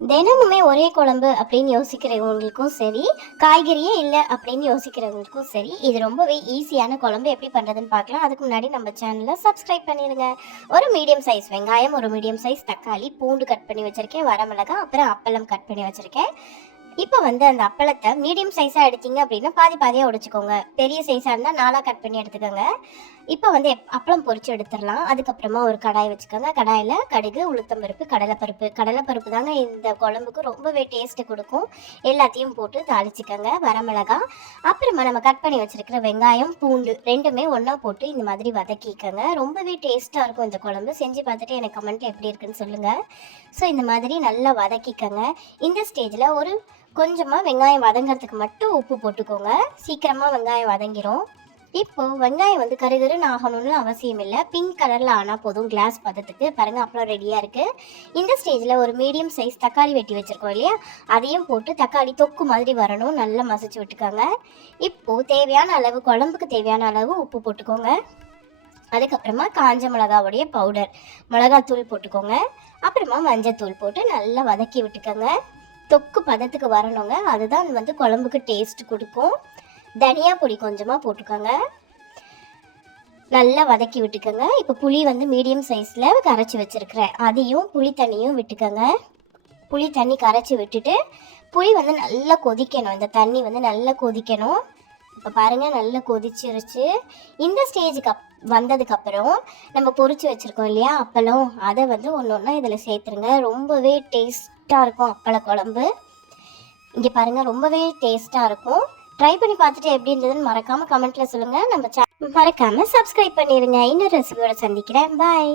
தினமுமே ஒரே குழம்பு அப்படின்னு யோசிக்கிறவங்களுக்கும் சரி காய்கறியே இல்லை அப்படின்னு யோசிக்கிறவங்களுக்கும் சரி இது ரொம்பவே ஈஸியான குழம்பு எப்படி பண்ணுறதுன்னு பார்க்கலாம். அதுக்கு முன்னாடி நம்ம சேனலை சப்ஸ்கிரைப் பண்ணிடுங்க. ஒரு மீடியம் சைஸ் வெங்காயம் ஒரு மீடியம் சைஸ் தக்காளி பூண்டு கட் பண்ணி வச்சுருக்கேன் வரமிளகா அப்புறம் அப்பளம் கட் பண்ணி வச்சுருக்கேன். இப்போ வந்து அந்த அப்பளத்தை மீடியம் சைஸாக எடுத்தீங்க அப்படின்னா பாதி பாதியாக உடைச்சிக்கோங்க. பெரிய சைஸாக இருந்தால் நாலாக கட் பண்ணி எடுத்துக்கோங்க. இப்போ வந்து எப்- அப்பளம் பொறிச்சு எடுத்துடலாம். அதுக்கப்புறமா ஒரு கடாய் வச்சுக்கோங்க. கடாயில் கடுகு உளுத்தம்பருப்பு கடலைப்பருப்பு. கடலைப்பருப்பு தாங்க இந்த குழம்புக்கு ரொம்பவே டேஸ்ட்டு கொடுக்கும். எல்லாத்தையும் போட்டு தாளிச்சுக்கோங்க. வரமிளகா. அப்புறமா நம்ம கட் பண்ணி வச்சிருக்கிற வெங்காயம் பூண்டு ரெண்டுமே ஒன்றா போட்டு இந்த மாதிரி வதக்கிக்கோங்க. ரொம்பவே டேஸ்ட்டாக இருக்கும் இந்த குழம்பு. செஞ்சு பார்த்துட்டு எனக்கு கமெண்ட்டில் எப்படி இருக்குன்னு சொல்லுங்கள் ஸோ இந்த மாதிரி நல்லா வதக்கிக்கோங்க. இந்த ஸ்டேஜில் ஒரு கொஞ்சமாக வெங்காயம் வதங்கிறதுக்கு மட்டும் உப்பு போட்டுக்கோங்க. சீக்கிரமாக வெங்காயம் வதங்கிரும். இப்போ வெங்காயம் வந்து கருகருன்னு ஆகணும்னு அவசியம் இல்லை. பிங்க் கலரில் ஆனால் போதும். கிளாஸ் பதத்துக்கு பாருங்கள் அப்புறம் ரெடியாக இருக்குது இந்த ஸ்டேஜில் ஒரு மீடியம் சைஸ் தக்காளி வெட்டி வச்சுருக்கோம் இல்லையா? அதையும் போட்டு தக்காளி தொக்கு மாதிரி வரணும். நல்லா மசிச்சு விட்டுக்கோங்க. இப்போது தேவையான அளவு குழம்புக்கு தேவையான அளவு உப்பு போட்டுக்கோங்க. அதுக்கப்புறமா காஞ்ச மிளகாவுடைய பவுடர் மிளகாத்தூள் போட்டுக்கோங்க. அப்புறமா மஞ்சள் தூள் போட்டு நல்லா வதக்கி விட்டுக்கோங்க. தொக்கு பதத்துக்கு வரணுங்க. அதுதான் வந்து குழம்புக்கு டேஸ்ட் கொடுக்கும். தனியா பொடி கொஞ்சமாக போட்டுக்கோங்க. நல்லா வதக்கி விட்டுக்கோங்க. இப்போ புளி வந்து மீடியம் சைஸில் கரைச்சி வச்சுருக்கிறேன். அதையும் புளி தண்ணியும் விட்டுக்கோங்க. புளி தண்ணி கரைச்சி விட்டுட்டு புளி வந்து நல்லா கொதிக்கணும். இந்த தண்ணி வந்து நல்லா கொதிக்கணும். இப்போ பாருங்கள் நல்லா கொதிச்சிருச்சு. இந்த ஸ்டேஜுக்கு அப் வந்ததுக்கப்புறம் நம்ம பொறிச்சு வச்சுருக்கோம் இல்லையா அப்பளம். அதை வந்து ஒன்று ஒன்றா இதில் சேர்த்துருங்க. ரொம்பவே டேஸ்ட்டாக இருக்கும் அப்பள குழம்பு. இங்கே பாருங்கள் ரொம்பவே டேஸ்ட்டாக இருக்கும். ட்ரை பண்ணி பார்த்துட்டு எப்படி இருந்ததுன்னு மறக்காமல் கமெண்ட்டில் சொல்லுங்கள் நம்ம சே மறக்காமல் சப்ஸ்கிரைப் பண்ணிடுங்க இன்னொரு ரெசிபியோட சந்திக்கிறேன். பாய்